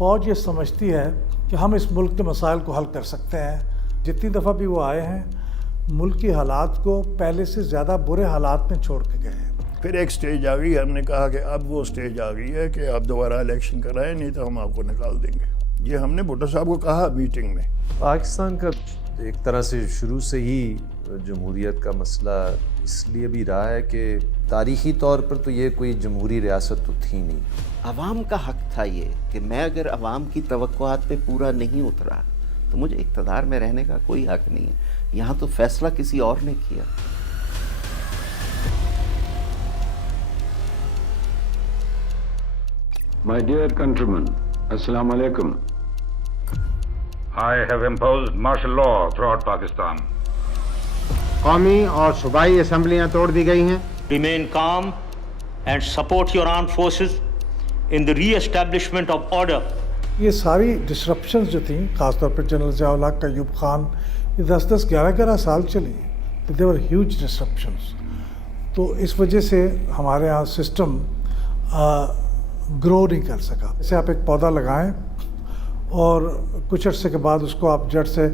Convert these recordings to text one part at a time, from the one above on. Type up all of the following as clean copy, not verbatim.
فوج یہ سمجھتی ہے کہ ہم اس ملک کے مسائل کو حل کر سکتے ہیں. جتنی دفعہ بھی وہ آئے ہیں ملک کی حالات کو پہلے سے زیادہ برے حالات میں چھوڑ کے گئے ہیں. پھر ایک سٹیج آ گئی, ہم نے کہا کہ اب وہ سٹیج آ گئی ہے کہ آپ دوبارہ الیکشن کرائیں, نہیں تو ہم آپ کو نکال دیں گے. یہ ہم نے بھٹو صاحب کو کہا میٹنگ میں. پاکستان کا ایک طرح سے شروع سے ہی جمہوریت کا مسئلہ اس لیے بھی رہا ہے کہ تاریخی طور پر تو یہ کوئی جمہوری ریاست تو تھی نہیں. عوام کا حق تھا یہ کہ میں اگر عوام کی توقعات پہ پورا نہیں اترا تو مجھے اقتدار میں رہنے کا کوئی حق نہیں ہے. یہاں تو فیصلہ کسی اور نے کیا. My dear countrymen, Assalamu alaikum. I have imposed martial law throughout Pakistan. قومی اور صوبائی اسمبلیاں توڑ دی گئی ہیں. Remain calm and support your armed forces in the re-establishment of order. یہ ساری ڈسرپشنز جو تھیں, خاص طور پہ جنرل ضیاء الحق کا ایوب خان, یہ 10-11 سال چلی. دے ور ہیوج ڈسرپشنز. تو اس وجہ سے ہمارے یہاں سسٹم گرو نہیں کر سکا. جیسے آپ ایک پودا لگائیں اور کچھ عرصے کے بعد اس کو آپ جڑ سے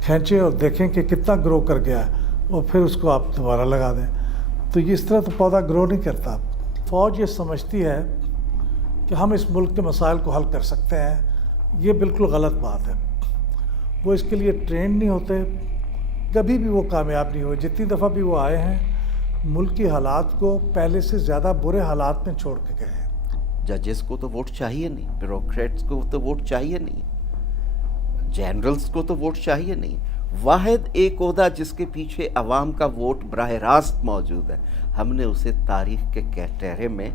کھینچیں اور دیکھیں کہ کتنا گرو کر گیا ہے, اور پھر اس کو آپ دوبارہ لگا دیں. تو یہ اس طرح تو پودا گرو نہیں کرتا. فوج یہ سمجھتی ہے کہ ہم اس ملک کے مسائل کو حل کر سکتے ہیں. یہ بالکل غلط بات ہے. وہ اس کے لیے ٹرینڈ نہیں ہوتے, کبھی بھی وہ کامیاب نہیں ہوئے. جتنی دفعہ بھی وہ آئے ہیں ملک کی حالات کو پہلے سے زیادہ برے حالات میں چھوڑ کے گئے ہیں. ججز کو تو ووٹ چاہیے نہیں, بیوروکریٹس کو تو ووٹ چاہیے نہیں, جنرلز کو تو ووٹ چاہیے نہیں. واحد ایک عہدہ جس کے پیچھے عوام کا ووٹ براہ راست موجود ہے, ہم نے اسے تاریخ کے کٹہرے میں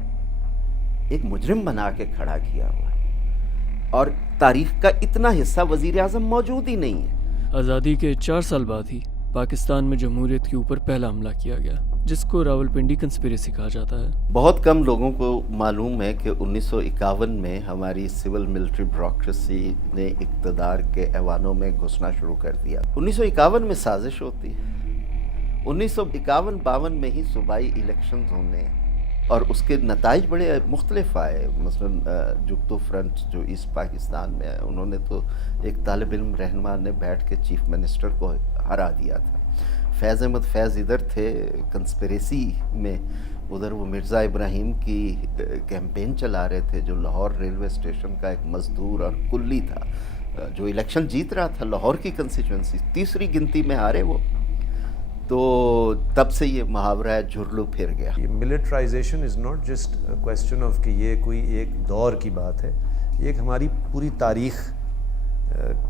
ایک مجرم بنا کے کھڑا کیا ہوا ہے, اور تاریخ کا اتنا حصہ وزیر اعظم موجود ہی نہیں ہے. آزادی کے 4 سال بعد ہی پاکستان میں جمہوریت کے اوپر پہلا حملہ کیا گیا, جس کو راولپنڈی کنسپیریسی کہا جاتا ہے. بہت کم لوگوں کو معلوم ہے کہ 1951 میں ہماری سول ملٹری بیوروکریسی نے اقتدار کے ایوانوں میں گھسنا شروع کر دیا. 1951 میں سازش ہوتی ہے. 1951-52 میں ہی صوبائی الیکشنز ہونے ہیں, اور اس کے نتائج بڑے مختلف آئے. مثلا جگتو فرنٹ جو ایسٹ پاکستان میں ہے, انہوں نے تو ایک طالب علم رہنما نے بیٹھ کے چیف منسٹر کو ہرا دیا تھا. فیض احمد فیض ادھر تھے کنسپیریسی میں, ادھر وہ مرزا ابراہیم کی کیمپین چلا رہے تھے, جو لاہور ریلوے اسٹیشن کا ایک مزدور اور کلی تھا, جو الیکشن جیت رہا تھا لاہور کی کنسٹیچوئنسی, تیسری گنتی میں ہارے وہ. تو تب سے یہ محاورہ ہے جھرلو پھر گیا. یہ militarisation is not just question of کہ یہ کوئی ایک دور کی بات ہے, یہ ایک ہماری پوری تاریخ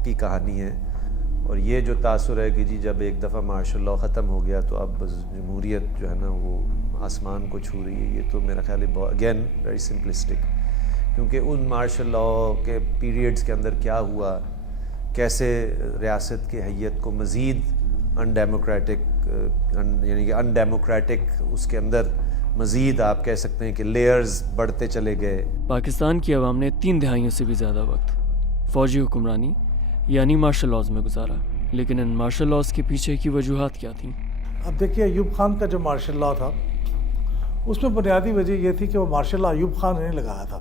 کی کہانی ہے. اور یہ جو تاثر ہے کہ جی جب ایک دفعہ مارشل لاء ختم ہو گیا تو اب جمہوریت جو ہے نا وہ آسمان کو چھو رہی ہے, یہ تو میرا خیال ہے اگین ویری سمپلسٹک. کیونکہ ان مارشل لاء کے پیریڈز کے اندر کیا ہوا, کیسے ریاست کی حیت کو مزید انڈیموکریٹک یعنی کہ انڈیموکریٹک اس کے اندر مزید آپ کہہ سکتے ہیں کہ لیئرز بڑھتے چلے گئے. پاکستان کی عوام نے 3 دہائیوں سے بھی زیادہ وقت فوجی حکمرانی یعنی مارشل لاز میں گزارا, لیکن ان مارشل لاز کے پیچھے کی وجوہات کیا تھیں؟ اب دیکھیے ایوب خان کا جو مارشل لا تھا اس میں بنیادی وجہ یہ تھی کہ وہ مارشل لا ایوب خان نے نہیں لگایا تھا,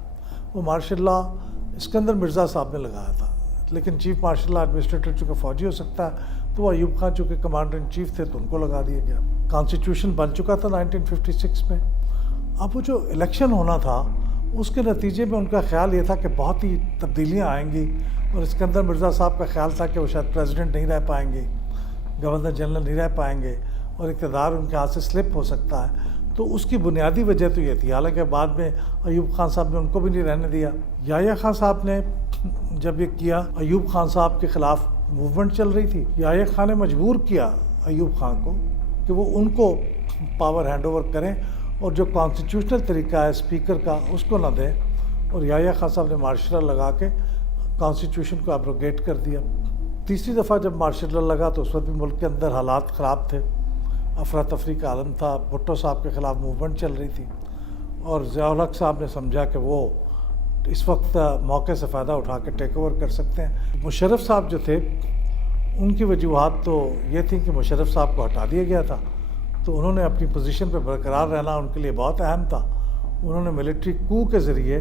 وہ مارشل لا اسکندر مرزا صاحب نے لگایا تھا. لیکن چیف مارشل لا ایڈمنسٹریٹر چونکہ فوجی ہو سکتا ہے, تو وہ ایوب خان چونکہ کمانڈر ان چیف تھے تو ان کو لگا دیا گیا. کانسٹیٹیوشن بن چکا تھا 1956 میں. اب وہ جو الیکشن ہونا تھا اس کے نتیجے میں ان کا خیال یہ تھا کہ بہت ہی تبدیلیاں آئیں گی, اور اسکندر مرزا صاحب کا خیال تھا کہ وہ شاید پریزیڈنٹ نہیں رہ پائیں گے, گورنر جنرل نہیں رہ پائیں گے, اور اقتدار ان کے ہاتھ سے سلپ ہو سکتا ہے. تو اس کی بنیادی وجہ تو یہ تھی. حالانکہ بعد میں ایوب خان صاحب نے ان کو بھی نہیں رہنے دیا. یحییٰ خان صاحب نے جب یہ کیا, ایوب خان صاحب کے خلاف موومنٹ چل رہی تھی, یحییٰ خان نے مجبور کیا ایوب خان کو کہ وہ ان کو پاور ہینڈ اوور کریں, اور جو کانسٹیٹیوشنل طریقہ ہے اسپیکر کا اس کو نہ دیں. اور یحییٰ خان صاحب نے مارشل لا لگا کے کانسٹیٹیوشن کو ابروگیٹ کر دیا. تیسری دفعہ جب مارشل لا لگا تو اس وقت بھی ملک کے اندر حالات خراب تھے, افراتفری کا عالم تھا, بھٹو صاحب کے خلاف موومنٹ چل رہی تھی, اور ضیاء الحق صاحب نے سمجھا کہ وہ اس وقت موقع سے فائدہ اٹھا کے ٹیک اوور کر سکتے ہیں. مشرف صاحب جو تھے ان کی وجوہات تو یہ تھیں کہ مشرف صاحب کو ہٹا دیا گیا تھا, تو انہوں نے اپنی پوزیشن پہ برقرار رہنا ان کے لیے بہت اہم تھا. انہوں نے ملٹری کو کے ذریعے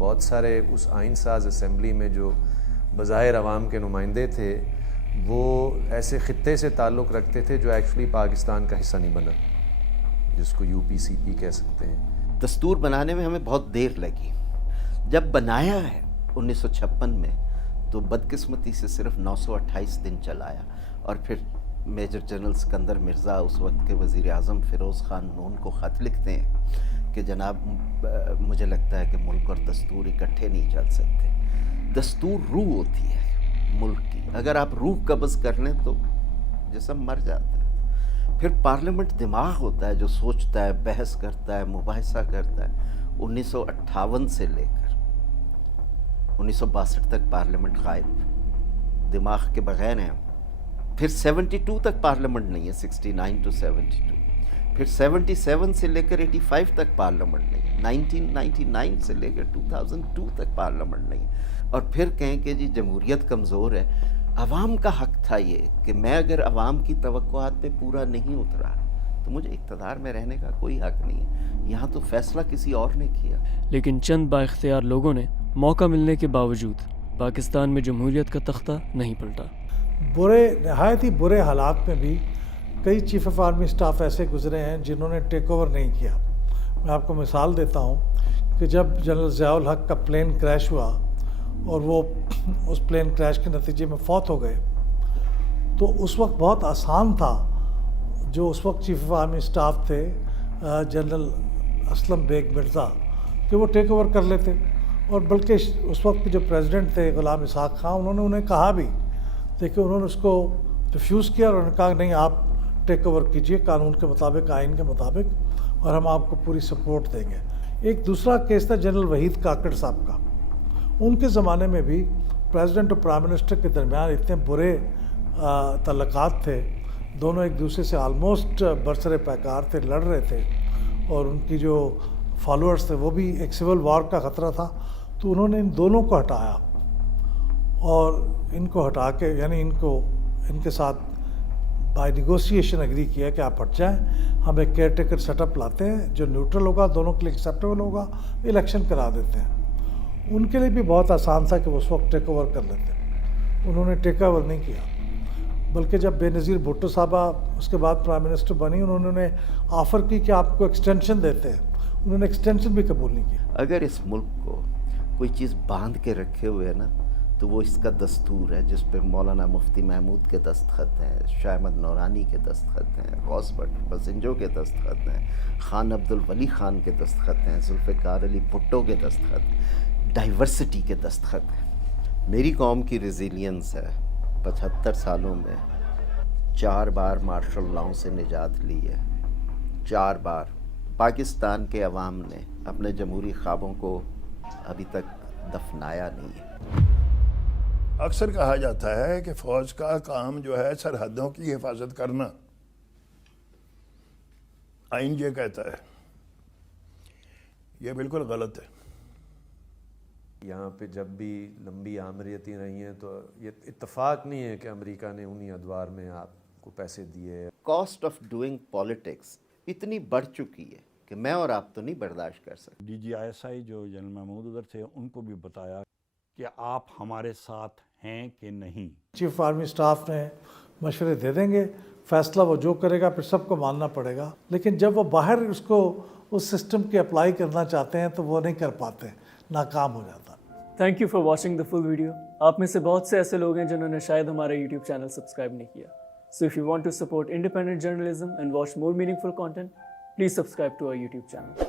بہت سارے اس آئین ساز اسمبلی میں جو بظاہر عوام کے نمائندے تھے وہ ایسے خطے سے تعلق رکھتے تھے جو ایکچولی پاکستان کا حصہ نہیں بنا، جس کو یو پی سی پی کہہ سکتے ہیں۔ دستور بنانے میں ہمیں بہت دیر لگی۔ جب بنایا ہے 1956 میں تو بدقسمتی سے صرف 928 دن چلایا، اور پھر میجر جنرل سکندر مرزا اس وقت کے وزیر اعظم فیروز خان نون کو خط لکھتے ہیں کہ جناب مجھے لگتا ہے کہ ملک اور دستور اکٹھے نہیں چل سکتے۔ دستور روح ہوتی ہے ملک کی، اگر آپ روح قبض کر لیں تو جسم مر جاتا ہے۔ پھر پارلیمنٹ دماغ ہوتا ہے جو سوچتا ہے، بحث کرتا ہے، مباحثہ کرتا ہے۔ 1958 سے لے کر 1962 تک پارلیمنٹ غائب، دماغ کے بغیر ہیں۔ پھر 72 تک پارلیمنٹ نہیں ہے، 69 to 72۔ پھر 77 سے لے کر 85 تک پارلیمنٹ نہیں ہے، 1999 سے لے کر 2002 تک پارلیمنٹ نہیں ہے۔ اور پھر کہیں کہ جی جمہوریت کمزور ہے۔ عوام کا حق تھا یہ کہ میں اگر عوام کی توقعات پہ پورا نہیں اترا تو مجھے اقتدار میں رہنے کا کوئی حق نہیں ہے۔ یہاں تو فیصلہ کسی اور نے کیا۔ لیکن چند با اختیار لوگوں نے موقع ملنے کے باوجود پاکستان میں جمہوریت کا تختہ نہیں پلٹا۔ نہایت ہی برے حالات میں بھی کئی چیف آف آرمی اسٹاف ایسے گزرے ہیں جنہوں نے ٹیک اوور نہیں کیا۔ میں آپ کو مثال دیتا ہوں کہ جب جنرل ضیاء الحق کا پلین کریش ہوا اور وہ اس پلین کریش کے نتیجے میں فوت ہو گئے، تو اس وقت بہت آسان تھا، جو اس وقت چیف آف آرمی اسٹاف تھے جنرل اسلم بیگ مرزا، کہ وہ ٹیک اوور کر لیتے۔ اور بلکہ اس وقت کے جو پریزیڈنٹ تھے غلام اسحاق خان، انہوں نے انہیں کہا بھی، لیکن انہوں نے اس کو ریفیوز کیا اور انہوں نے کہا نہیں، آپ ٹیک اوور کیجئے قانون کے مطابق، آئین کے مطابق، اور ہم آپ کو پوری سپورٹ دیں گے۔ ایک دوسرا کیس تھا جنرل وحید کاکڑ صاحب کا۔ ان کے زمانے میں بھی پریزیڈنٹ اور پرائم منسٹر کے درمیان اتنے برے تعلقات تھے، دونوں ایک دوسرے سے آلموسٹ برسر پیکار تھے، لڑ رہے تھے، اور ان کی جو فالوورز تھے وہ بھی ایک سول وار کا خطرہ تھا۔ تو انہوں نے ان دونوں کو ہٹایا اور ان کو ہٹا کے، یعنی ان کے ساتھ بائی نیگوسیشن اگری کیا کہ آپ ہٹ جائیں، ہم ایک کیئر ٹیکر سیٹ اپ لاتے ہیں جو نیوٹرل ہوگا، دونوں کے لیے ایکسیپٹیبل ہوگا، الیکشن کرا دیتے ہیں۔ ان کے لیے بھی بہت آسان تھا کہ وہ اس وقت ٹیک اوور کر لیتے، انہوں نے ٹیک اوور نہیں کیا، بلکہ جب بے نظیر بھٹو صاحبہ اس کے بعد پرائم منسٹر بنی، انہوں نے آفر کی کہ آپ کو ایکسٹینشن دیتے ہیں، انہوں نے ایکسٹینشن بھی قبول نہیں کیا۔ اگر اس ملک کو کوئی چیز باندھ کے رکھے ہوئے ہے نا تو وہ اس کا دستور ہے، جس پہ مولانا مفتی محمود کے دستخط ہیں، شاہ احمد نورانی کے دستخط ہیں، غوث بزنجو کے دستخط ہیں، خان عبدالولی خان کے دستخط ہیں، ذوالفقار علی بھٹو کے دستخط، ڈائیورسٹی کے دستخط ہیں۔ میری قوم کی ریزیلینس ہے، 75 سالوں میں 4 بار مارشل لاؤ سے نجات لی ہے، 4 بار۔ پاکستان کے عوام نے اپنے جمہوری خوابوں کو ابھی تک دفنایا نہیں ہے۔ اکثر کہا جاتا ہے کہ فوج کا کام جو ہے سرحدوں کی حفاظت کرنا، آئین یہ کہتا ہے، یہ بالکل غلط ہے۔ یہاں پہ جب بھی لمبی آمریتیں رہی ہیں تو یہ اتفاق نہیں ہے کہ امریکہ نے انہی ادوار میں آپ کو پیسے دیے۔ کاسٹ آف ڈوئنگ پالیٹکس اتنی بڑھ چکی ہے کہ میں اور آپ تو نہیں برداشت کر سکتے۔ D G I S I جو جنرل محمود ادھر تھے، ان کو بھی بتایا کہ آپ ہمارے ساتھ ہیں کہ نہیں۔ چیف آرمی اسٹاف نے مشورے دے دیں گے، فیصلہ وہ جو کرے گا پھر سب کو ماننا پڑے گا، لیکن جب وہ باہر اس سسٹم کے اپلائی کرنا چاہتے ہیں تو وہ نہیں کر پاتے، ناکام ہو جاتا۔ Thank you for watching the full video. آپ میں سے بہت سے ایسے لوگ ہیں جنہوں نے شاید ہمارا یوٹیوب چینل سبسکرائب نہیں کیا۔ So if you want to support independent journalism and watch more meaningful content, please subscribe to our YouTube channel.